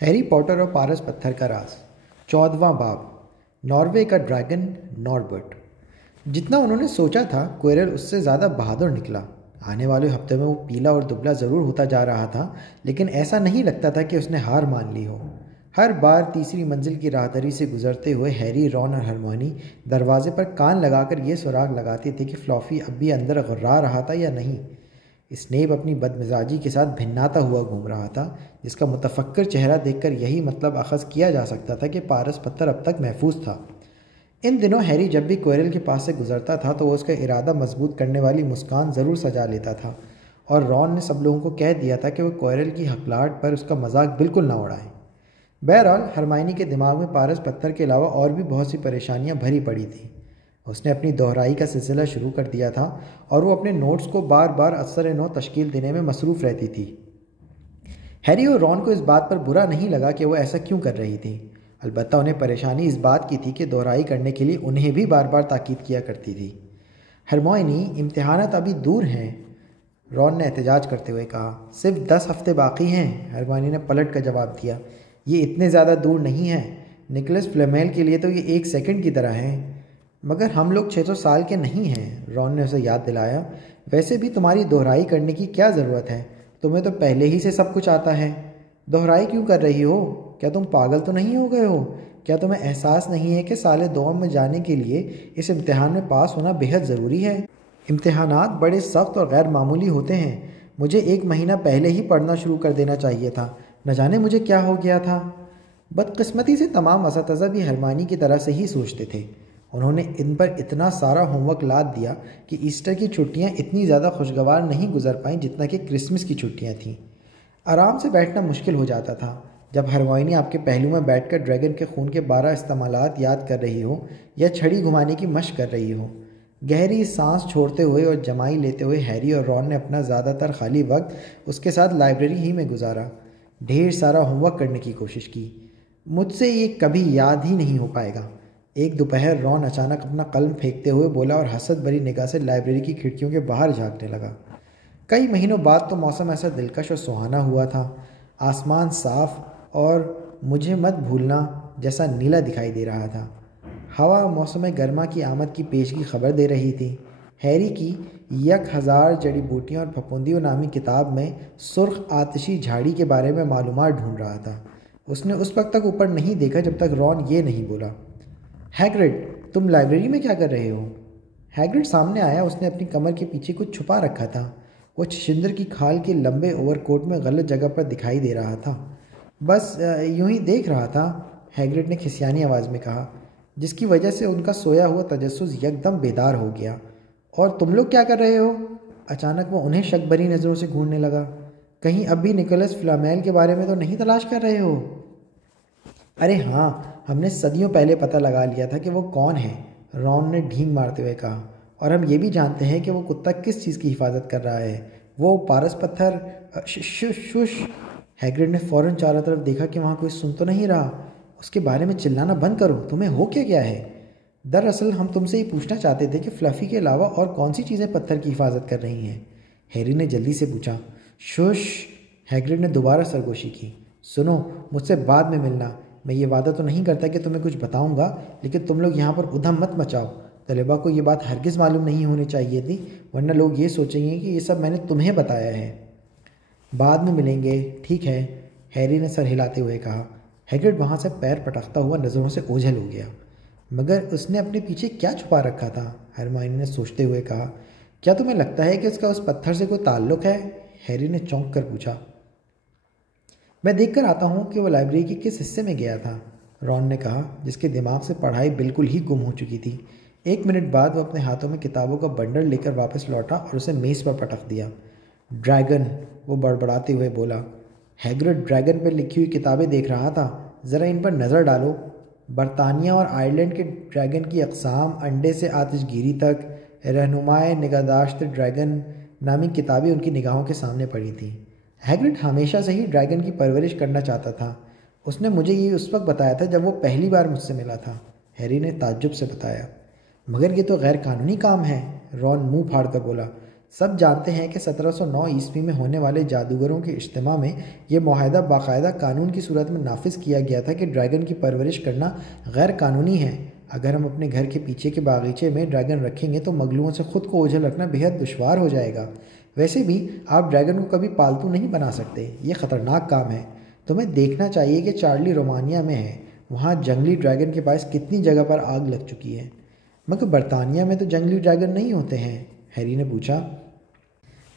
Harry Potter और पारस पत्थर का राज 14वां बाब। नॉर्वे का ड्रैगन नॉर्बर्ट। जितना उन्होंने सोचा था क्वेरल उससे ज़्यादा बहादुर निकला। आने वाले हफ्ते में वो पीला और दुबला ज़रूर होता जा रहा था, लेकिन ऐसा नहीं लगता था कि उसने हार मान ली हो। हर बार तीसरी मंजिल की राहदरी से गुजरते हुए हैरी, रॉन और हरमोनी दरवाजे पर कान लगाकर ये सुराग लगाते थे कि फ्लॉफी अब भी अंदर घुर्रा रहा था या नहीं। स्नेप अपनी बदमिजाजी के साथ भिन्नाता हुआ घूम रहा था, जिसका मुतफक्किर चेहरा देखकर यही मतलब अखज़ किया जा सकता था कि पारस पत्थर अब तक महफूज था। इन दिनों हैरी जब भी क्वेरल के पास से गुजरता था तो वो उसका इरादा मजबूत करने वाली मुस्कान ज़रूर सजा लेता था, और रॉन ने सब लोगों को कह दिया था कि वो क्वेरल की हकलाहट पर उसका मजाक बिल्कुल ना उड़ाए। बहरहाल हरमाइनी के दिमाग में पारस पत्थर के अलावा और भी बहुत सी परेशानियां भरी पड़ी थीं। उसने अपनी दोहराई का सिलसिला शुरू कर दिया था और वो अपने नोट्स को बार बार असर नौ तश्कील देने में मसरूफ़ रहती थी। हैरी और रॉन को इस बात पर बुरा नहीं लगा कि वो ऐसा क्यों कर रही थी। अलबत्ता उन्हें परेशानी इस बात की थी कि दोहराई करने के लिए उन्हें भी बार बार ताकीद किया करती थी। हरमोइनी, इम्तिहानात अभी दूर हैं, रॉन ने एहतजाज करते हुए कहा। सिर्फ 10 हफ्ते बाकी हैं, हरमोइनी ने पलट कर जवाब दिया। ये इतने ज़्यादा दूर नहीं है। निकोलस फ्लेमेल के लिए तो ये 1 सेकंड की तरह है। मगर हम लोग 600 साल के नहीं हैं, रॉन ने उसे याद दिलाया। वैसे भी तुम्हारी दोहराई करने की क्या ज़रूरत है? तुम्हें तो पहले ही से सब कुछ आता है। दोहराई क्यों कर रही हो? क्या तुम पागल तो नहीं हो गए हो? क्या तुम्हें एहसास नहीं है कि साले दोम में जाने के लिए इस इम्तिहान में पास होना बेहद ज़रूरी है? इम्तिहानात बड़े सख्त और गैर मामूली होते हैं। मुझे 1 महीना पहले ही पढ़ना शुरू कर देना चाहिए था। न जाने मुझे क्या हो गया था। बदकिस्मती से तमाम असातिज़ा भी हरमानी की तरह से ही सोचते थे। उन्होंने इन पर इतना सारा होमवर्क लाद दिया कि ईस्टर की छुट्टियां इतनी ज़्यादा खुशगवार नहीं गुजर पाईं जितना कि क्रिसमस की छुट्टियां थीं। आराम से बैठना मुश्किल हो जाता था जब हरमोइनी आपके पहलू में बैठकर ड्रैगन के खून के 12 इस्तेमालात याद कर रही हो या छड़ी घुमाने की मशक कर रही हो। गहरी सांस छोड़ते हुए और जमाई लेते हुए हैरी और रॉन ने अपना ज़्यादातर खाली वक्त उसके साथ लाइब्रेरी ही में गुजारा। ढेर सारा होमवर्क करने की कोशिश की। मुझसे ये कभी याद ही नहीं हो पाएगा। एक दोपहर रॉन अचानक अपना कलम फेंकते हुए बोला और हसरत भरी निगाह से लाइब्रेरी की खिड़कियों के बाहर झांकने लगा। कई महीनों बाद तो मौसम ऐसा दिलकश और सुहाना हुआ था। आसमान साफ और मुझे मत भूलना जैसा नीला दिखाई दे रहा था। हवा मौसम गर्मा की आमद की पेशगी खबर दे रही थी। हैरी की 1000 जड़ी बूटियाँ और फफूंदियों नामी किताब में सुर्ख आतिशी झाड़ी के बारे में मालूमात ढूंढ रहा था। उसने उस वक्त तक ऊपर नहीं देखा जब तक रॉन ये नहीं बोला, हैग्रिड, तुम लाइब्रेरी में क्या कर रहे हो? हैग्रिड सामने आया। उसने अपनी कमर के पीछे कुछ छुपा रखा था। वो छिछिंदर की खाल के लंबे ओवरकोट में गलत जगह पर दिखाई दे रहा था। बस यूं ही देख रहा था, हैग्रिड ने खिसियानी आवाज़ में कहा, जिसकी वजह से उनका सोया हुआ तजस्सुस यकदम बेदार हो गया। और तुम लोग क्या कर रहे हो? अचानक वो उन्हें शक भरी नज़रों से घूरने लगा। कहीं अब भी निकोलस फ्लामेल के बारे में तो नहीं तलाश कर रहे हो? अरे हाँ, हमने सदियों पहले पता लगा लिया था कि वो कौन है, रॉन ने ढींग मारते हुए कहा। और हम ये भी जानते हैं कि वो कुत्ता किस चीज़ की हिफाजत कर रहा है। वो पारस पत्थर। शुश। हैग्रिड ने फ़ौरन चारों तरफ देखा कि वहाँ कोई सुन तो नहीं रहा। उसके बारे में चिल्लाना बंद करो, तुम्हें हो क्या गया है? दरअसल हम तुमसे ये पूछना चाहते थे कि फ्लफ़ी के अलावा और कौन सी चीज़ें पत्थर की हिफाजत कर रही हैं। हैरी ने जल्दी से पूछा। शुश, हैग्रिड ने दोबारा सरगोशी की। सुनो, मुझसे बाद में मिलना। मैं ये वादा तो नहीं करता कि तुम्हें कुछ बताऊंगा, लेकिन तुम लोग यहाँ पर उधम मत मचाओ। तलेबा को ये बात हरगिज़ मालूम नहीं होनी चाहिए थी, वरना लोग ये सोचेंगे कि ये सब मैंने तुम्हें बताया है। बाद में मिलेंगे, ठीक है, हैरी ने सर हिलाते हुए कहा। हैग्रिड वहाँ से पैर पटकता हुआ नज़रों से ओझल हो गया। मगर उसने अपने पीछे क्या छुपा रखा था? हरमाइनी ने सोचते हुए कहा। क्या तुम्हें लगता है कि उसका उस पत्थर से कोई ताल्लुक़ है? हैरी ने चौंक कर पूछा। मैं देख कर आता हूँ कि वो लाइब्रेरी के किस हिस्से में गया था, रॉन ने कहा, जिसके दिमाग से पढ़ाई बिल्कुल ही गुम हो चुकी थी। 1 मिनट बाद वो अपने हाथों में किताबों का बंडल लेकर वापस लौटा और उसे मेज़ पर पटक दिया। ड्रैगन, वो बड़बड़ाते हुए बोला। हैग्रिड ड्रैगन पर लिखी हुई किताबें देख रहा था। ज़रा इन पर नज़र डालो। बरतानिया और आयरलैंड के ड्रैगन की अक़साम, अंडे से आतिशगीरी तक, रहनुमाए निगाहदाश्त ड्रैगन नामी किताबें उनकी निगाहों के सामने पड़ी थीं। हैग्रिड हमेशा से ही ड्रैगन की परवरिश करना चाहता था। उसने मुझे ये उस वक्त बताया था जब वो पहली बार मुझसे मिला था, हैरी ने ताज्जुब से बताया। मगर ये तो गैर कानूनी काम है, रॉन मुंह फाड़ कर बोला। सब जानते हैं कि 1709 ईस्वी में होने वाले जादूगरों के इज्तिमा में यह मुआहदा बाकायदा कानून की सूरत में नाफिज किया गया था कि ड्रैगन की परवरिश करना गैर कानूनी है। अगर हम अपने घर के पीछे के बागीचे में ड्रैगन रखेंगे तो मगलुओं से ख़ुद को ओझल रखना बेहद दुश्वार हो जाएगा। वैसे भी आप ड्रैगन को कभी पालतू नहीं बना सकते, ये ख़तरनाक काम है। तुम्हें देखना चाहिए कि चार्ली रोमानिया में है, वहाँ जंगली ड्रैगन के पास कितनी जगह पर आग लग चुकी है। मगर बरतानिया में तो जंगली ड्रैगन नहीं होते हैं, हैरी ने पूछा।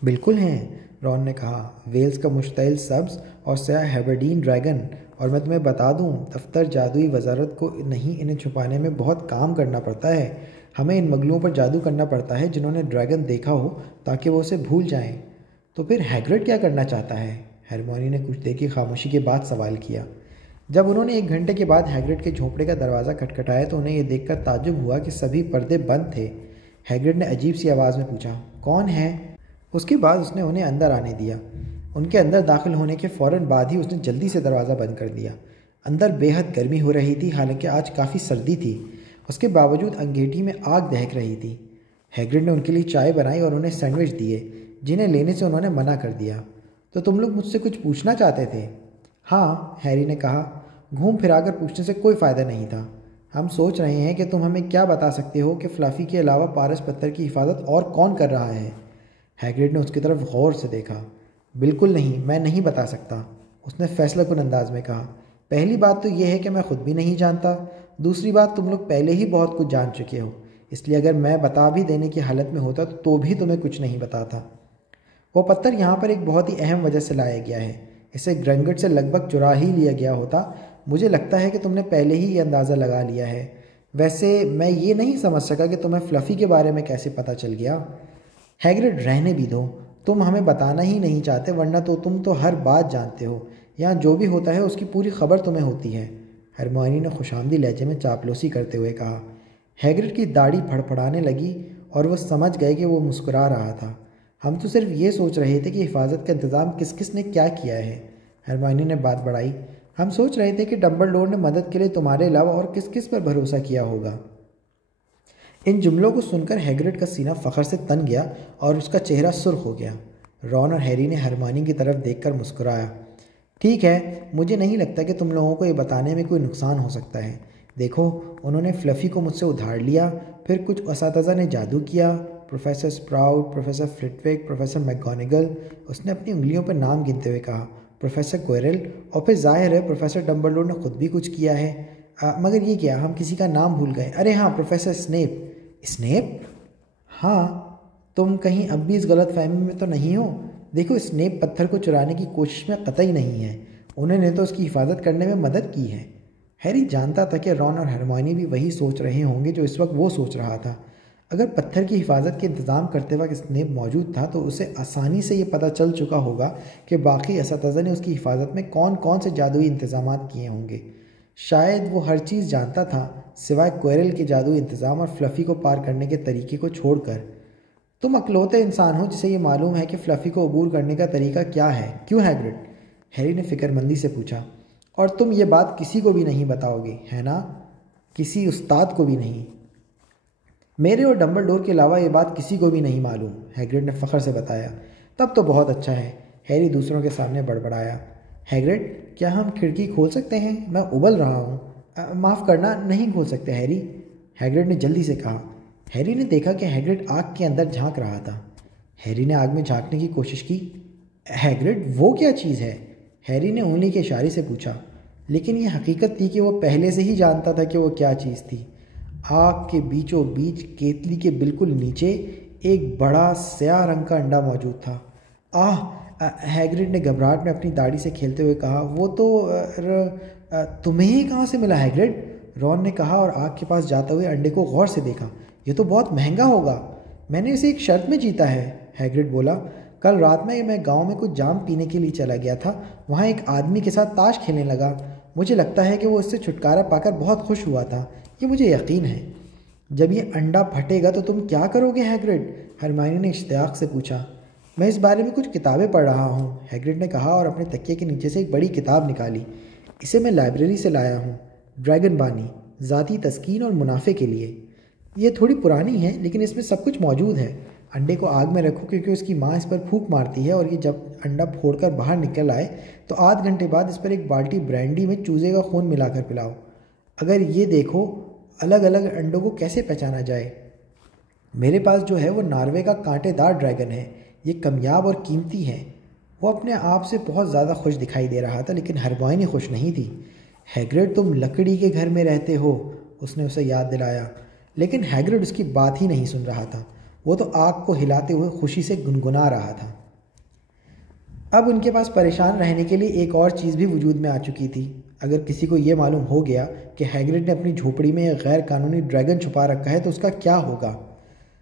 बिल्कुल हैं, रॉन ने कहा। वेल्स का मुश्तइल सब्ज़ और स्याह हेबरडीन ड्रैगन। और मैं तुम्हें बता दूं, दफ्तर जादुई वजारत को नहीं इन्हें छुपाने में बहुत काम करना पड़ता है। हमें इन मगलुओं पर जादू करना पड़ता है जिन्होंने ड्रैगन देखा हो, ताकि वो उसे भूल जाएं। तो फिर हैग्रिड क्या करना चाहता है? हरमोनी ने कुछ देर की खामोशी के बाद सवाल किया। जब उन्होंने 1 घंटे के बाद हैग्रिड के झोंपड़े का दरवाज़ा खटखटाया तो उन्हें यह देखकर ताज्जुब हुआ कि सभी पर्दे बंद थे। हैग्रिड ने अजीब सी आवाज़ में पूछा, कौन है? उसके बाद उसने उन्हें अंदर आने दिया। उनके अंदर दाखिल होने के फ़ौरन बाद ही उसने जल्दी से दरवाज़ा बंद कर दिया। अंदर बेहद गर्मी हो रही थी, हालांकि आज काफ़ी सर्दी थी। उसके बावजूद अंगीठी में आग दहक रही थी। हैग्रिड ने उनके लिए चाय बनाई और उन्हें सैंडविच दिए, जिन्हें लेने से उन्होंने मना कर दिया। तो तुम लोग मुझसे कुछ पूछना चाहते थे? हाँ, हैरी ने कहा। घूम फिराकर पूछने से कोई फ़ायदा नहीं था। हम सोच रहे हैं कि तुम हमें क्या बता सकते हो कि फ्लफ़ी के अलावा पारस पत्थर की हिफाजत और कौन कर रहा है? हैग्रिड ने उसकी तरफ गौर से देखा। बिल्कुल नहीं, मैं नहीं बता सकता, उसने फैसलाकुन अंदाज में कहा। पहली बात तो यह है कि मैं खुद भी नहीं जानता। दूसरी बात, तुम लोग पहले ही बहुत कुछ जान चुके हो, इसलिए अगर मैं बता भी देने की हालत में होता तो भी तुम्हें कुछ नहीं बताता। वो पत्थर यहाँ पर एक बहुत ही अहम वजह से लाया गया है। इसे ग्रंगट से लगभग चुरा ही लिया गया होता। मुझे लगता है कि तुमने पहले ही ये अंदाज़ा लगा लिया है। वैसे मैं ये नहीं समझ सका कि तुम्हें फ्लफ़ी के बारे में कैसे पता चल गया। हैग्रिड, रहने भी दो, तुम हमें बताना ही नहीं चाहते, वरना तो तुम तो हर बात जानते हो। यहाँ जो भी होता है उसकी पूरी खबर तुम्हें होती है, हरमोनी ने खुशामदी लहजे में चापलूसी करते हुए कहा। हैग्रिड की दाढ़ी फड़फड़ाने लगी और वह समझ गए कि वो मुस्कुरा रहा था। हम तो सिर्फ ये सोच रहे थे कि हिफाजत का इंतज़ाम किस किस ने क्या किया है, हरमोनी ने बात बढ़ाई। हम सोच रहे थे कि डंबलडोर ने मदद के लिए तुम्हारे अलावा और किस किस पर भरोसा किया होगा। इन जुमलों को सुनकर हैग्रिड का सीना फ़ख्र से तन गया और उसका चेहरा सुर्ख हो गया। रॉन और हैरी ने हरमोनी की तरफ देखकर मुस्कुराया। ठीक है, मुझे नहीं लगता कि तुम लोगों को ये बताने में कोई नुकसान हो सकता है। देखो, उन्होंने फ्लफ़ी को मुझसे उधार लिया, फिर कुछ असातिज़ा ने जादू किया, professor Sprout, professor Flitwick, professor McGonagall, उसने अपनी उंगलियों पर नाम गिनते हुए कहा, प्रोफेसर क्विरल, और फिर जाहिर है प्रोफेसर डंबलडोर ने खुद भी कुछ किया है। मगर ये क्या, हम किसी का नाम भूल गए। अरे हाँ, प्रोफेसर स्नेप। स्नेप? हाँ, तुम कहीं अब भी इस गलत फहमी में तो नहीं हो? देखो, स्नेप पत्थर को चुराने की कोशिश में कतई नहीं है। उन्होंने तो उसकी हिफाजत करने में मदद की है। हैरी जानता था कि रॉन और हरमोनी भी वही सोच रहे होंगे जो इस वक्त वो सोच रहा था। अगर पत्थर की हिफाजत के इंतज़ाम करते वक्त स्नेप मौजूद था तो उसे आसानी से ये पता चल चुका होगा कि बाकी असातिज़ा ने उसकी हिफाजत में कौन कौन से जादुई इंतज़ाम किए होंगे। शायद वो हर चीज़ जानता था, सिवाय क्विरल के जादुई इंतज़ाम और फ्लफ़ी को पार करने के तरीके को छोड़कर। तुम अकलौते इंसान हो जिसे ये मालूम है कि फ्लफ़ी को अबूर करने का तरीका क्या है, क्यों हैग्रिड? हैरी ने फ़िक्रमंदी से पूछा। और तुम ये बात किसी को भी नहीं बताओगे, है ना? किसी उस्ताद को भी नहीं? मेरे और डंबलडोर के अलावा ये बात किसी को भी नहीं मालूम, हैग्रिड ने फ़ख्र से बताया। तब तो बहुत अच्छा है, हैरी दूसरों के सामने बड़बड़ाया। हैग्रिड, क्या हम खिड़की खोल सकते हैं? मैं उबल रहा हूँ। माफ़ करना, नहीं खोल सकते हैरी, हैग्रिड ने जल्दी से कहा। हैरी ने देखा कि हैग्रिड आग के अंदर झांक रहा था। हैरी ने आग में झांकने की कोशिश की। हैग्रिड, वो क्या चीज़ है? हैरी ने उंगली के इशारे से पूछा, लेकिन यह हकीकत थी कि वो पहले से ही जानता था कि वो क्या चीज़ थी। आग के बीचों बीच केतली के बिल्कुल नीचे एक बड़ा स्याह रंग का अंडा मौजूद था। हैग्रिड ने घबराहट में अपनी दाढ़ी से खेलते हुए कहा। वो तो तुम्हें ही कहाँ से मिला हैग्रिड? रॉन ने कहा और आग के पास जाते हुए अंडे को गौर से देखा। ये तो बहुत महंगा होगा। मैंने इसे एक शर्त में जीता है, हैग्रिड बोला। कल रात में मैं गांव में कुछ जाम पीने के लिए चला गया था। वहाँ एक आदमी के साथ ताश खेलने लगा। मुझे लगता है कि वो इससे छुटकारा पाकर बहुत खुश हुआ था, ये मुझे यकीन है। जब ये अंडा फटेगा तो तुम क्या करोगे हैग्रिड? हरमाइनी ने इश्तियाक से पूछा। मैं इस बारे में कुछ किताबें पढ़ रहा हूँ, हैग्रिड ने कहा और अपने तकिए के नीचे से एक बड़ी किताब निकाली। इसे मैं लाइब्रेरी से लाया हूँ, ड्रैगन बानी, ज़ाती तस्कीन और मुनाफे के लिए। ये थोड़ी पुरानी है, लेकिन इसमें सब कुछ मौजूद है। अंडे को आग में रखो क्योंकि उसकी माँ इस पर फूंक मारती है और ये जब अंडा फोड़कर बाहर निकल आए तो आध घंटे बाद इस पर एक बाल्टी ब्रांडी में चूजे का खून मिलाकर पिलाओ। अगर ये देखो अलग अलग अंडों को कैसे पहचाना जाए। मेरे पास जो है वो नॉर्वे का कांटेदार ड्रैगन है, ये कामयाब और कीमती है। वो अपने आप से बहुत ज़्यादा खुश दिखाई दे रहा था, लेकिन हरमाइनी खुश नहीं थी। हैग्रिड, तुम लकड़ी के घर में रहते हो, उसने उसे याद दिलाया। लेकिन हैग्रिड उसकी बात ही नहीं सुन रहा था। वो तो आग को हिलाते हुए खुशी से गुनगुना रहा था। अब उनके पास परेशान रहने के लिए एक और चीज़ भी वजूद में आ चुकी थी। अगर किसी को ये मालूम हो गया कि हैग्रिड ने अपनी झोपड़ी में एक गैर कानूनी ड्रैगन छुपा रखा है तो उसका क्या होगा।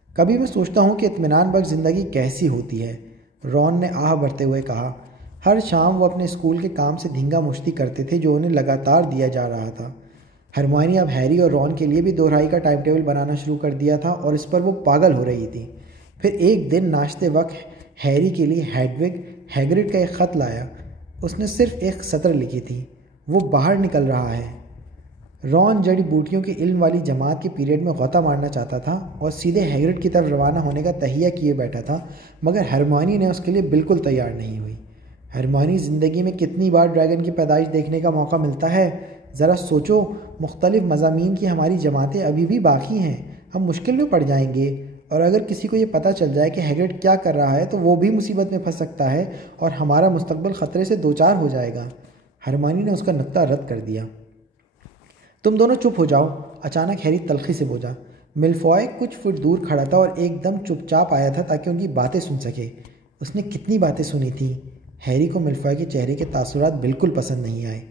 कभी मैं सोचता हूँ कि इत्मीनान बख्श ज़िंदगी कैसी होती है, रॉन ने आह भरते हुए कहा। हर शाम वो अपने स्कूल के काम से धींगा मुश्ती करते थे जो उन्हें लगातार दिया जा रहा था। हरमाइनी अब हैरी और रॉन के लिए भी दोहराई का टाइम टेबल बनाना शुरू कर दिया था और इस पर वो पागल हो रही थी। फिर एक दिन नाश्ते वक्त हैरी के लिए हेडविग हैग्रिड का एक ख़त लाया। उसने सिर्फ एक सत्र लिखी थी, वो बाहर निकल रहा है। रॉन जड़ी बूटियों की इल्म वाली जमात के पीरियड में गौता मारना चाहता था और सीधे हैग्रिड की तरफ रवाना होने का तहिया किए बैठा था, मगर हरमाइनी ने उसके लिए बिल्कुल तैयार नहीं हुई। हरमाइनी, ज़िंदगी में कितनी बार ड्रैगन की पैदाइश देखने का मौका मिलता है। ज़रा सोचो, मुख्तलिफ मज़ामीन की हमारी जमातें अभी भी बाकी हैं। हम मुश्किल में पड़ जाएंगे और अगर किसी को ये पता चल जाए कि हैग्रिड क्या कर रहा है तो वो भी मुसीबत में फंस सकता है और हमारा मुस्तकबिल ख़तरे से दो चार हो जाएगा। हरमाइनी ने उसका नुक्ता रद्द कर दिया। तुम दोनों चुप हो जाओ, अचानक हैरी तल्खी से बोला। मिल्फॉय कुछ फुट दूर खड़ा था और एकदम चुपचाप आया था ताकि उनकी बातें सुन सके। उसने कितनी बातें सुनी थी। हैरी को मिल्फॉय के चेहरे के तासुरात बिल्कुल पसंद नहीं आए।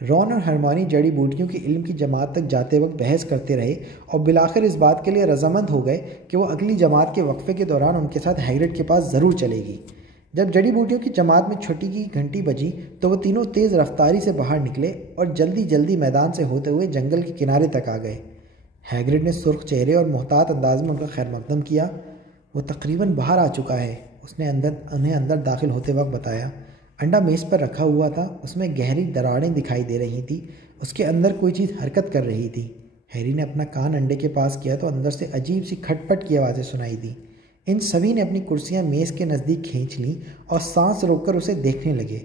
रॉन और हरमाइनी जड़ी बूटियों की इल्म की जमात तक जाते वक्त बहस करते रहे और बिलाखिर इस बात के लिए रजामंद हो गए कि वो अगली जमात के वक्फे के दौरान उनके साथ हैग्रिड के पास ज़रूर चलेगी। जब जड़ी बूटियों की जमात में छुट्टी की घंटी बजी तो वो तीनों तेज़ रफ्तारी से बाहर निकले और जल्दी जल्दी मैदान से होते हुए जंगल के किनारे तक आ गए। हैग्रिड ने सुर्ख चेहरे और मोहतात अंदाज में उनका खैर मकदम किया। वो तकरीबन बाहर आ चुका है, उसने उन्हें अंदर दाखिल होते वक्त बताया। अंडा मेज़ पर रखा हुआ था, उसमें गहरी दरारें दिखाई दे रही थी। उसके अंदर कोई चीज़ हरकत कर रही थी। हैरी ने अपना कान अंडे के पास किया तो अंदर से अजीब सी खटपट की आवाज़ें सुनाई दी। इन सभी ने अपनी कुर्सियां मेज़ के नज़दीक खींच लीं और सांस रोककर उसे देखने लगे।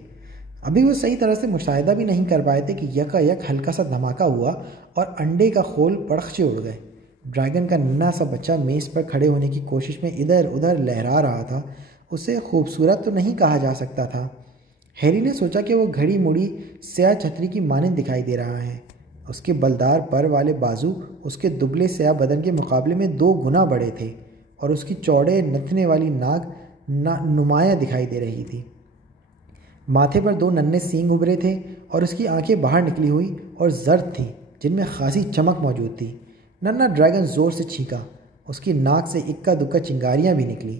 अभी वो सही तरह से मुशाहिदा भी नहीं कर पाए थे कि यकायक हल्का सा धमाका हुआ और अंडे का खोल पड़खचे उड़ गए। ड्रैगन का नन्हा सा बच्चा मेज़ पर खड़े होने की कोशिश में इधर उधर लहरा रहा था। उसे खूबसूरत तो नहीं कहा जा सकता था। हैरी ने सोचा कि वो घड़ी मुड़ी स्याह छतरी की मानंद दिखाई दे रहा है। उसके बलदार पर वाले बाजू उसके दुबले स्याह बदन के मुकाबले में 2 गुना बड़े थे और उसकी चौड़े नथने वाली नाक नुमाया दिखाई दे रही थी। माथे पर 2 नन्हे सींग उभरे थे और उसकी आंखें बाहर निकली हुई और जर्द थीं जिनमें खासी चमक मौजूद थी। नन्हा ड्रैगन ज़ोर से छींका। उसकी नाक से इक्का दुक्का चिंगारियाँ भी निकली।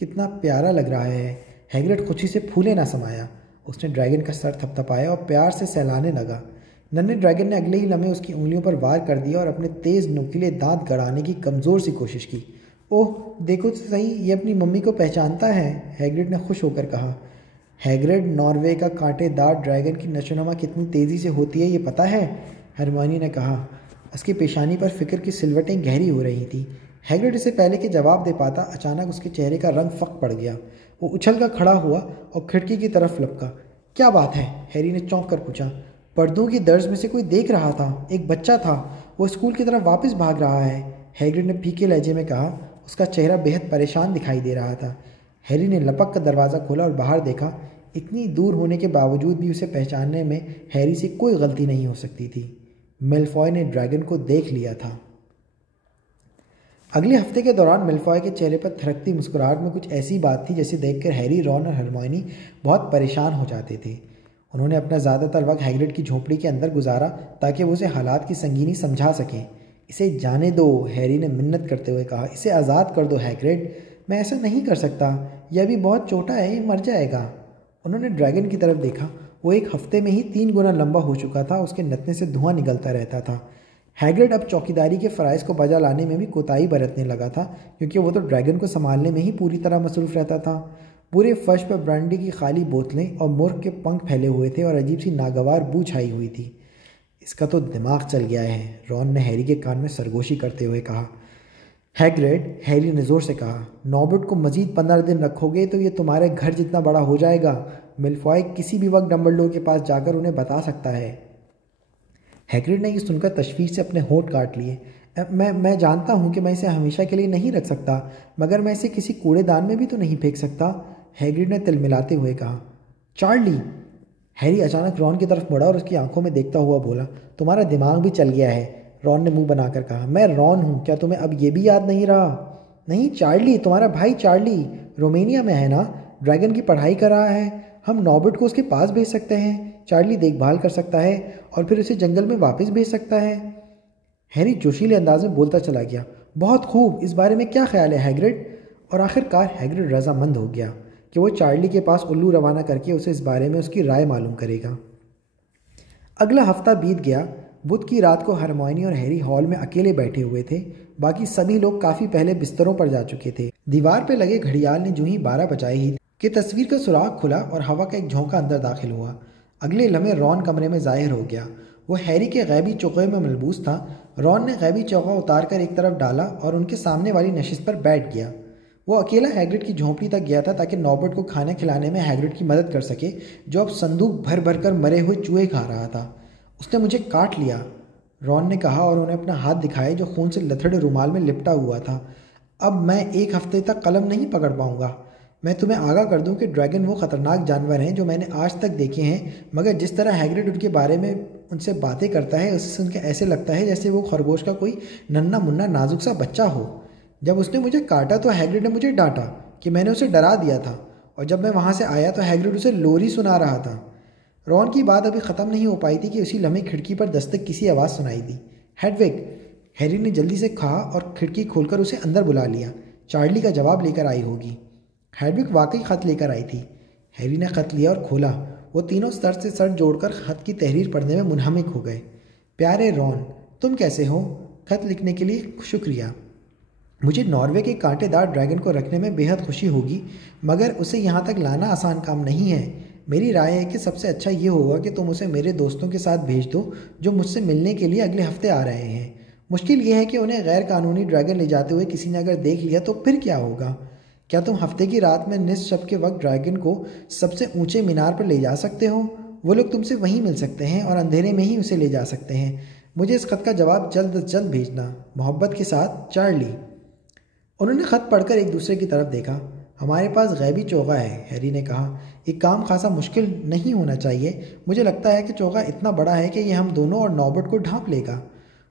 कितना प्यारा लग रहा है, हैग्रिड खुशी से फूले ना समाया। उसने ड्रैगन का सर थपथपाया और प्यार से सहलाने लगा। नन्हे ड्रैगन ने अगले ही लम्हे उसकी उंगलियों पर वार कर दिया और अपने तेज़ नुकीले दांत गड़ाने की कमज़ोर सी कोशिश की। ओह देखो तो सही, ये अपनी मम्मी को पहचानता है, हैग्रिड ने खुश होकर कहा। हैग्रिड, नॉर्वे का कांटेदार ड्रैगन की नशोनुमा कितनी तेज़ी से होती है ये पता है, हरमाइनी ने कहा। उसकी पेशानी पर फिक्र की सिलवटें गहरी हो रही थी। हैग्रिड इसे पहले के जवाब दे पाता, अचानक उसके चेहरे का रंग फक पड़ गया। वो उछल कर खड़ा हुआ और खिड़की की तरफ लपका। क्या बात है, हैरी ने चौंक कर पूछा। पर्दों की दर्ज में से कोई देख रहा था, एक बच्चा था, वो स्कूल की तरफ वापस भाग रहा है, हैग्रिड ने फीके लहजे में कहा। उसका चेहरा बेहद परेशान दिखाई दे रहा था। हैरी ने लपक कर दरवाज़ा खोला और बाहर देखा। इतनी दूर होने के बावजूद भी उसे पहचानने में हैरी से कोई गलती नहीं हो सकती थी। मेलफॉय ने ड्रैगन को देख लिया था। अगले हफ्ते के दौरान मेलफॉय के चेहरे पर थरकती मुस्कुराहट में कुछ ऐसी बात थी जैसे देखकर हैरी, रॉन और हरमाइनी बहुत परेशान हो जाते थे। उन्होंने अपना ज़्यादातर वक्त हैग्रिड की झोंपड़ी के अंदर गुजारा ताकि वो उसे हालात की संगीनी समझा सकें। इसे जाने दो, हैरी ने मिन्नत करते हुए कहा। इसे आज़ाद कर दो हैग्रिड, मैं ऐसा नहीं कर सकता, यह अभी बहुत छोटा है, ये मर जाएगा। उन्होंने ड्रैगन की तरफ देखा। वो 1 हफ्ते में ही 3 गुना लंबा हो चुका था। उसके नथने से धुआं निकलता रहता था। हैग्रिड अब चौकीदारी के फ़राइज़ को बजा लाने में भी कोताही बरतने लगा था, क्योंकि वो तो ड्रैगन को संभालने में ही पूरी तरह मसरूफ़ रहता था। पूरे फर्श पर ब्रांडी की खाली बोतलें और मुर्ग के पंख फैले हुए थे और अजीब सी नागवार बू छाई हुई थी। इसका तो दिमाग चल गया है, रॉन ने हैरी के कान में सरगोशी करते हुए कहा। हैग्रिड, हैरी ने ज़ोर से कहा, नॉर्बर्ट को मज़ीद 15 दिन रखोगे तो ये तुम्हारे घर जितना बड़ा हो जाएगा। मिल्फॉय किसी भी वक्त डम्बलडोर के पास जाकर उन्हें बता सकता है। हैग्रिड ने ये सुनकर तशवीश से अपने होंठ काट लिए। मैं जानता हूँ कि मैं इसे हमेशा के लिए नहीं रख सकता, मगर मैं इसे किसी कूड़ेदान में भी तो नहीं फेंक सकता, हैग्रिड ने तिलमिलाते हुए कहा। चार्ली! हैरी अचानक रॉन की तरफ मुड़ा और उसकी आंखों में देखता हुआ बोला, तुम्हारा दिमाग भी चल गया है। रॉन ने मुंह बनाकर कहा, मैं रॉन हूँ, क्या तुम्हें अब ये भी याद नहीं रहा? नहीं, चार्ली, तुम्हारा भाई चार्ली रोमेनिया में है ना, ड्रैगन की पढ़ाई कर रहा है। हम नॉर्बर्ट को उसके पास भेज सकते हैं, चार्ली देखभाल कर सकता है और फिर उसे जंगल में वापस भेज सकता है। हैरी जोशीले अंदाज में बोलता चला गया, बहुत खूब, इस बारे में क्या ख्याल है हैग्रिड? और आखिरकार हैग्रिड रजामंद हो गया कि वो चार्ली के पास उल्लू रवाना करके उसे इस बारे में उसकी राय मालूम करेगा। अगला हफ्ता बीत गया। बुध की रात को हरमोनी और हैरी हॉल में अकेले बैठे हुए थे। बाकी सभी लोग काफ़ी पहले बिस्तरों पर जा चुके थे। दीवार पर लगे घड़ियाल ने जूं ही 12 बजाए ही कि तस्वीर का सुराख खुला और हवा का एक झोंका अंदर दाखिल हुआ। अगले लम्हे रॉन कमरे में जाहिर हो गया। वो हैरी के गैबी चौके में मलबूस था। रॉन ने गैबी चौका उतार कर एक तरफ डाला और उनके सामने वाली नशिस्त पर बैठ गया। वो अकेला हैग्रिड की झोंपड़ी तक गया था ताकि नॉर्बर्ट को खाना खिलाने में हैग्रिड की मदद कर सके, जो अब संदूक भर भर कर मरे हुए चूहे खा रहा था। उसने मुझे काट लिया, रॉन ने कहा और उन्हें अपना हाथ दिखाया जो खून से लथड़े रुमाल में लिपटा हुआ था। अब मैं एक हफ्ते तक कलम नहीं पकड़ पाऊंगा। मैं तुम्हें आगाह कर दूं कि ड्रैगन वो ख़तरनाक जानवर हैं जो मैंने आज तक देखे हैं, मगर जिस तरह हैग्रिड उनके बारे में उनसे बातें करता है उसे सुन के ऐसे लगता है जैसे वो खरगोश का कोई नन्ना मुन्ना नाजुक सा बच्चा हो। जब उसने मुझे काटा तो हैग्रिड ने मुझे डांटा कि मैंने उसे डरा दिया था, और जब मैं वहाँ से आया तो हैग्रिड उसे लोरी सुना रहा था। रॉन की बात अभी ख़त्म नहीं हो पाई थी कि उसी लम्हे खिड़की पर दस्तक किसी आवाज़ सुनाई दी। हेडविग! हैरी ने जल्दी से कहा और खिड़की खोलकर उसे अंदर बुला लिया। चार्ली का जवाब लेकर आई होगी। हेडविग वाकई ख़त लेकर आई थी। हैरी ने ख़त लिया और खोला। वो तीनों सर से सर जोड़कर ख़त की तहरीर पढ़ने में मुनहमिक हो गए। प्यारे रॉन, तुम कैसे हो? ख़त लिखने के लिए शुक्रिया। मुझे नॉर्वे के कांटेदार ड्रैगन को रखने में बेहद खुशी होगी, मगर उसे यहाँ तक लाना आसान काम नहीं है। मेरी राय है कि सबसे अच्छा ये होगा कि तुम उसे मेरे दोस्तों के साथ भेज दो जो मुझसे मिलने के लिए अगले हफ्ते आ रहे हैं। मुश्किल ये है कि उन्हें गैर कानूनी ड्रैगन ले जाते हुए किसी ने अगर देख लिया तो फिर क्या होगा? क्या तुम हफ्ते की रात में निस्फ शब के वक्त ड्रैगन को सबसे ऊंचे मीनार पर ले जा सकते हो? वो लोग तुमसे वहीं मिल सकते हैं और अंधेरे में ही उसे ले जा सकते हैं। मुझे इस खत का जवाब जल्द अज जल्द भेजना। मोहब्बत के साथ, चार्ली। उन्होंने ख़त पढ़कर एक दूसरे की तरफ देखा। हमारे पास गैबी चोगा है, हैरी ने कहा। ये काम खासा मुश्किल नहीं होना चाहिए। मुझे लगता है कि चोगा इतना बड़ा है कि यह हम दोनों और नॉर्बर्ट को ढांप लेगा।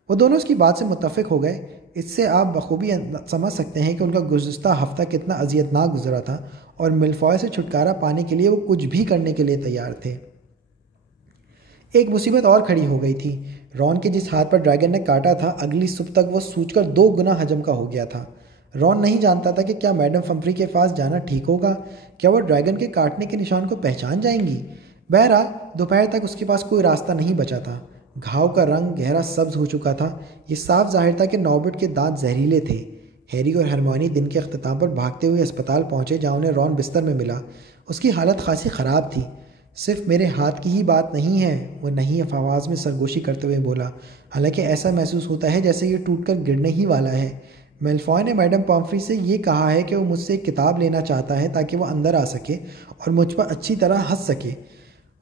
वो दोनों इसकी बात से मुत्तफिक हो गए। इससे आप बखूबी समझ सकते हैं कि उनका गुज़श्ता हफ्ता कितना अजियतनाक गुजरा था और मिल्फॉय से छुटकारा पाने के लिए वो कुछ भी करने के लिए तैयार थे। एक मुसीबत और खड़ी हो गई थी। रॉन के जिस हाथ पर ड्रैगन ने काटा था, अगली सुबह तक वो सूजकर 2 गुना हजम का हो गया था। रॉन नहीं जानता था कि क्या मैडम फम्फ्री के पास जाना ठीक होगा। क्या वो ड्रैगन के काटने के निशान को पहचान जाएंगी? बहरहाल दोपहर तक उसके पास कोई रास्ता नहीं बचा था। घाव का रंग गहरा सब्ज हो चुका था। ये साफ जाहिर था कि नॉर्बर्ट के दांत जहरीले थे। हैरी और हरमोनी दिन के अख्ताम पर भागते हुए अस्पताल पहुंचे, जहां उन्हें रॉन बिस्तर में मिला। उसकी हालत खासी ख़राब थी। सिर्फ मेरे हाथ की ही बात नहीं है, वो नहीं आवाज़ में सरगोशी करते हुए बोला। हालांकि ऐसा महसूस होता है जैसे ये टूटकर गिरने ही वाला है। मेलफॉय ने मैडम पॉम्फ्री से ये कहा है कि वो मुझसे एक किताब लेना चाहता है ताकि वो अंदर आ सके और मुझ पर अच्छी तरह हंस सके।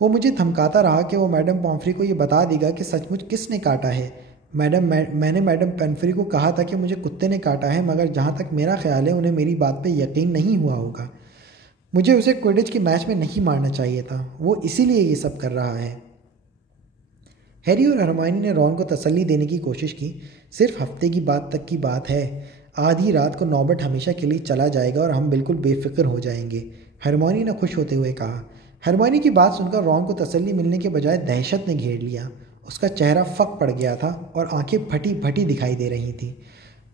वो मुझे धमकाता रहा कि वो मैडम पॉम्फ्री को ये बता देगा कि सचमुच किसने काटा है। मैंने मैडम पॉम्फ्री को कहा था कि मुझे कुत्ते ने काटा है, मगर जहाँ तक मेरा ख्याल है उन्हें मेरी बात पे यकीन नहीं हुआ होगा। मुझे उसे क्विडिच के मैच में नहीं मारना चाहिए था। वो इसीलिए ये सब कर रहा है। हैरी और हरमायनी ने रॉन को तसल्ली देने की कोशिश की। सिर्फ हफ्ते की बात तक की बात है। आधी रात को नॉर्बर्ट हमेशा के लिए चला जाएगा और हम बिल्कुल बेफिक्र हो जाएंगे, हरमायनी ने खुश होते हुए कहा। हरमायनी की बात सुनकर रॉन को तसल्ली मिलने के बजाय दहशत ने घेर लिया। उसका चेहरा फक पड़ गया था और आंखें फटी फटी दिखाई दे रही थीं।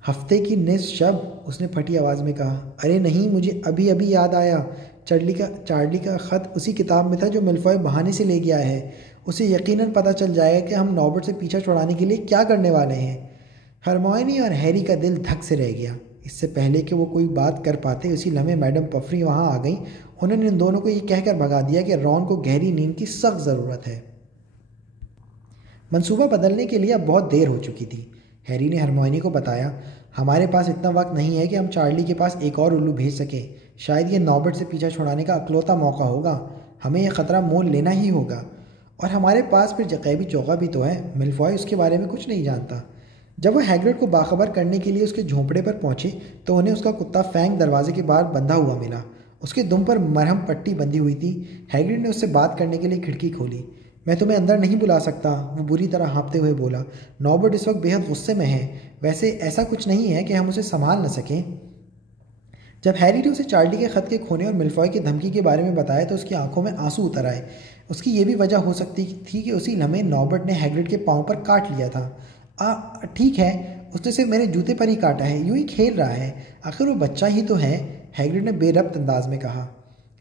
हफ्ते की निस्फ शब, उसने फटी आवाज़ में कहा। अरे नहीं, मुझे अभी अभी याद आया। चार्ली का ख़त उसी किताब में था जो मिल्फॉय बहाने से ले गया है। उसे यकीनन पता चल जाएगा कि हम नॉर्बर्ट से पीछा छुड़ाने के लिए क्या करने वाले हैं। हरमायनी और हैरी का दिल धक से रह गया। इससे पहले कि वो कोई बात कर पाते, उसी लम्हे मैडम पॉम्फ्री वहाँ आ गई। उन्होंने इन दोनों को ये कहकर भगा दिया कि रॉन को गहरी नींद की सख्त ज़रूरत है। मंसूबा बदलने के लिए अब बहुत देर हो चुकी थी। हैरी ने हरमोनी को बताया, हमारे पास इतना वक्त नहीं है कि हम चार्ली के पास एक और उल्लू भेज सकें। शायद ये नॉर्बर्ट से पीछा छुड़ाने का अकलौता मौका होगा। हमें यह ख़तरा मोल लेना ही होगा। और हमारे पास फिर जक़ैबी चौका भी तो है। मिल्फॉय उसके बारे में कुछ नहीं जानता। जब वह हैग्रिड को बाखबर करने के लिए उसके झोंपड़े पर पहुंचे तो उन्हें उसका कुत्ता फैंग दरवाजे के बाहर बंधा हुआ मिला। उसके दुम पर मरहम पट्टी बंधी हुई थी। हैग्रिड ने उससे बात करने के लिए खिड़की खोली। मैं तुम्हें अंदर नहीं बुला सकता, वो बुरी तरह हाँफते हुए बोला। नॉर्बर्ट इस वक्त बेहद गुस्से में है। वैसे ऐसा कुछ नहीं है कि हम उसे संभाल न सकें। जब हैरी ने उसे चार्ली के ख़त के खोने और मिल्फॉय की धमकी के बारे में बताया तो उसकी आंखों में आंसू उतर आए। उसकी ये भी वजह हो सकती थी कि उसी लम्हे नॉर्बर्ट ने हैग्रिड के पाँव पर काट लिया था। ठीक है, उसने सिर्फ मेरे जूते पर ही काटा है, यूं ही खेल रहा है, आखिर वो बच्चा ही तो है, हैग्रिड ने बेरब्त अंदाज में कहा।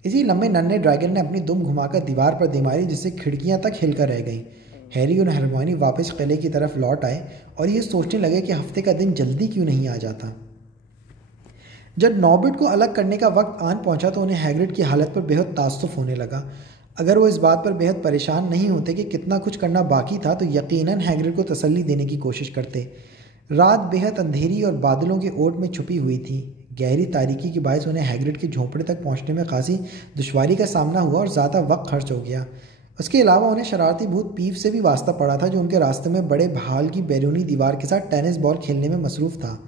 इसी लम्हे नन्हे ड्रैगन ने अपनी दुम घुमाकर दीवार पर दे मारी, जिससे खिड़कियां तक हिलकर रह गईं। हैरी और हरमोनी वापस किले की तरफ लौट आए और ये सोचने लगे कि हफ्ते का दिन जल्दी क्यों नहीं आ जाता। जब नॉर्बर्ट को अलग करने का वक्त आन पहुंचा तो उन्हें हैग्रिड की हालत पर बेहद ताज्जुब होने लगा। अगर वो इस बात पर बेहद परेशान नहीं होते कि कितना कुछ करना बाकी था तो यकीनन हैग्रिड को तसल्ली देने की कोशिश करते। रात बेहद अंधेरी और बादलों के ओट में छुपी हुई थी। गहरी तारीकी के बायस उन्हें हैग्रिड के झोंपड़े तक पहुंचने में खासी दुश्वारी का सामना हुआ और ज़्यादा वक्त खर्च हो गया। उसके अलावा उन्हें शरारती भूत पीव से भी वास्ता पड़ा था, जो उनके रास्ते में बड़े भाल की बैरूनी दीवार के साथ टेनिस बॉल खेलने में मसरूफ़ था।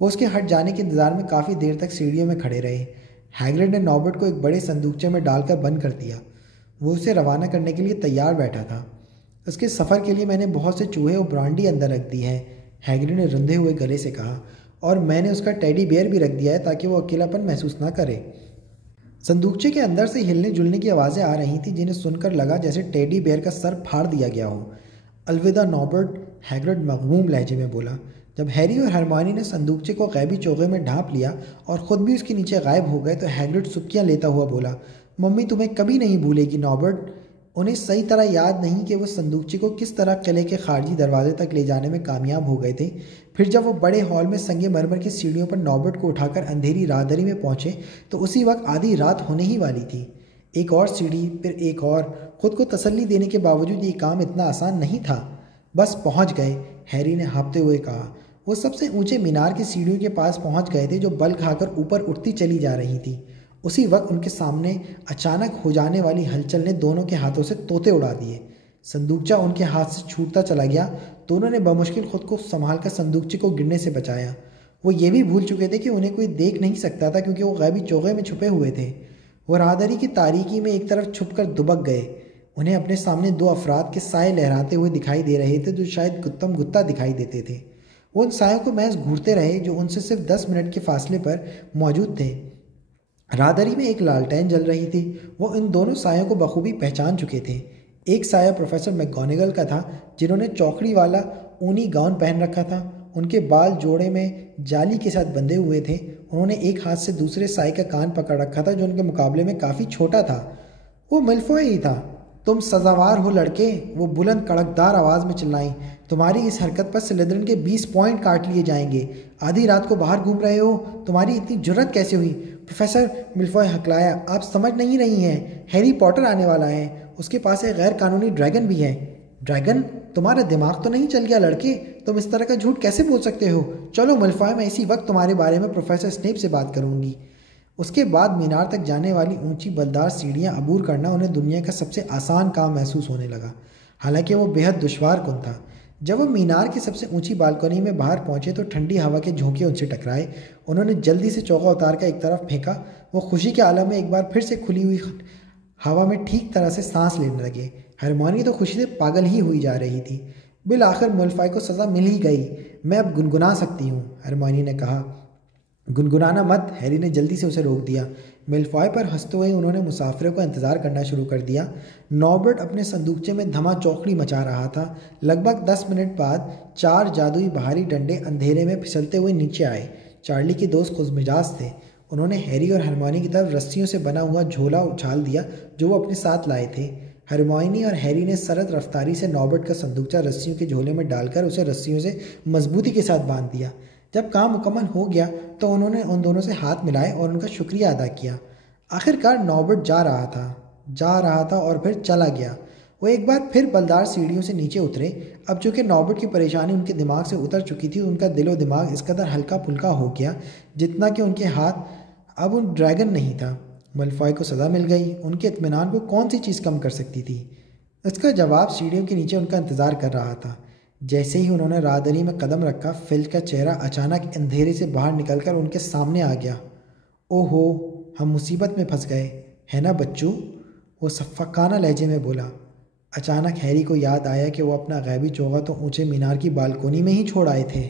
वो उसके हट जाने के इंतज़ार में काफ़ी देर तक सीढ़ियों में खड़े रहे। हैग्रिड ने नॉर्बर्ट को एक बड़े संदूकचे में डालकर बंद कर दिया। वो उसे रवाना करने के लिए तैयार बैठा था। उसके सफ़र के लिए मैंने बहुत से चूहे और ब्रांडी अंदर रख दी है, हैग्रिड ने रुंधे हुए गले से कहा, और मैंने उसका टेडी बियर भी रख दिया है ताकि वो अकेलापन महसूस ना करे। संदूकचे के अंदर से हिलने जुलने की आवाज़ें आ रही थीं, जिन्हें सुनकर लगा जैसे टेडी बियर का सर फाड़ दिया गया हो। अलविदा नॉर्बर्ट, हैग्रिड मगमूम लहजे में बोला। जब हैरी और हरमोनी ने संदूकचे को गैबी चोगे में ढांप लिया और ख़ुद भी उसके नीचे गायब हो गए तो हैग्रिड सुबकियाँ लेता हुआ बोला, मम्मी तुम्हें कभी नहीं भूलेगी नॉर्बर्ट। उन्हें सही तरह याद नहीं कि वो संदूकचे को किस तरह किले के खारजी दरवाजे तक ले जाने में कामयाब हो गए थे। फिर जब वो बड़े हॉल में संगे मरमर की सीढ़ियों पर नॉर्बर्ट को उठाकर अंधेरी राहदरी में पहुंचे तो उसी वक्त आधी रात होने ही वाली थी। एक और सीढ़ी, फिर एक और। खुद को तसल्ली देने के बावजूद ये काम इतना आसान नहीं था। बस पहुंच गए, हैरी ने हाँफते हुए कहा। वो सबसे ऊंचे मीनार की सीढ़ियों के पास पहुंच गए थे जो बल खाकर ऊपर उठती चली जा रही थी। उसी वक्त उनके सामने अचानक हो जाने वाली हलचल ने दोनों के हाथों से तोते उड़ा दिए। संदूकचा उनके हाथ से छूटता चला गया। दोनों ने बमुश्किल खुद को संभालकर संदूकचे को गिरने से बचाया। वो ये भी भूल चुके थे कि उन्हें कोई देख नहीं सकता था, क्योंकि वो गैबी चोगे में छुपे हुए थे। वो राहदरी की तारीकी में एक तरफ छुपकर दुबक गए। उन्हें अपने सामने दो अफराद के साए लहराते हुए दिखाई दे रहे थे, जो शायद गुत्तम गुत्ता दिखाई देते थे। वो उन सायों को महज घूरते रहे जो उनसे सिर्फ 10 मिनट के फासले पर मौजूद थे। राहदरी में एक लालटेन जल रही थी। वो इन दोनों सायों को बखूबी पहचान चुके थे। एक साया प्रोफेसर मैकगोनागल का था, जिन्होंने चौकड़ी वाला ऊनी गाउन पहन रखा था। उनके बाल जोड़े में जाली के साथ बंधे हुए थे। उन्होंने एक हाथ से दूसरे साए का कान पकड़ रखा था, जो उनके मुकाबले में काफ़ी छोटा था। वो मिल्फॉय ही था। तुम सजावार हो लड़के, वो बुलंद कड़कदार आवाज़ में चिल्लाई। तुम्हारी इस हरकत पर स्लिदरिन के 20 पॉइंट काट लिए जाएंगे। आधी रात को बाहर घूम रहे हो, तुम्हारी इतनी जुर्रत कैसे हुई? प्रोफेसर, मिल्फॉय हकलाया, आप समझ नहीं रही हैं। हैरी पॉटर आने वाला है। उसके पास एक गैर कानूनी ड्रैगन भी है। ड्रैगन? तुम्हारा दिमाग तो नहीं चल गया लड़के? तुम इस तरह का झूठ कैसे बोल सकते हो? चलो मिल्फॉय, मैं इसी वक्त तुम्हारे बारे में प्रोफेसर स्नेप से बात करूंगी। उसके बाद मीनार तक जाने वाली ऊंची बलदार सीढ़ियां अबूर करना उन्हें दुनिया का सबसे आसान काम महसूस होने लगा। हालांकि वो बेहद दुश्वार कुन था। जब वो मीनार की सबसे ऊंची बालकनी में बाहर पहुंचे तो ठंडी हवा के झोंके उनसे टकराए। उन्होंने जल्दी से चौका उतार कर एक तरफ फेंका। वो खुशी के आलम में एक बार फिर से खुली हुई हवा में ठीक तरह से सांस लेने लगे। हरमोनी तो खुशी से पागल ही हुई जा रही थी। बिल आखिर मिल्फॉय को सज़ा मिल ही गई। मैं अब गुनगुना सकती हूँ, हरमोनी ने कहा। गुनगुनाना मत, हैरी ने जल्दी से उसे रोक दिया। मिल्फॉय पर हंसते हुए उन्होंने मुसाफिरों का इंतज़ार करना शुरू कर दिया। नॉर्बर्ट अपने संदूकचे में धमा चौकड़ी मचा रहा था। लगभग 10 मिनट बाद 4 जादुई बाहरी डंडे अंधेरे में फिसलते हुए नीचे आए। चार्ली के दोस्त खुशमिजाज थे। उन्होंने हैरी और हरमोनी की तरफ रस्सियों से बना हुआ झोला उछाल दिया जो वो अपने साथ लाए थे। हरमोनी और हैरी ने सरद रफ्तारी से नॉर्बर्ट का संदूकचा रस्सियों के झोले में डालकर उसे रस्सियों से मजबूती के साथ बांध दिया। जब काम मुकम्मल हो गया तो उन्होंने उन दोनों से हाथ मिलाए और उनका शुक्रिया अदा किया। आखिरकार नॉर्बर्ट जा रहा था और फिर चला गया। वो एक बार फिर बलदार सीढ़ियों से नीचे उतरे। अब चूंकि नॉर्बर्ट की परेशानी उनके दिमाग से उतर चुकी थी, उनका दिलो दिमाग इस कदर हल्का फुल्का हो गया जितना कि उनके हाथ अब उन ड्रैगन नहीं था। मलफॉय को सज़ा मिल गई। उनके इत्मीनान को कौन सी चीज़ कम कर सकती थी? इसका जवाब सीढ़ियों के नीचे उनका इंतज़ार कर रहा था। जैसे ही उन्होंने राहदरी में कदम रखा, फिल्च का चेहरा अचानक अंधेरे से बाहर निकलकर उनके सामने आ गया। ओहो, हम मुसीबत में फंस गए, है ना बच्चों? वो सफ़्फ़ाकाना लहजे में बोला। अचानक हैरी को याद आया कि वो अपना गैबी चोगा तो ऊंचे मीनार की बालकोनी में ही छोड़ आए थे।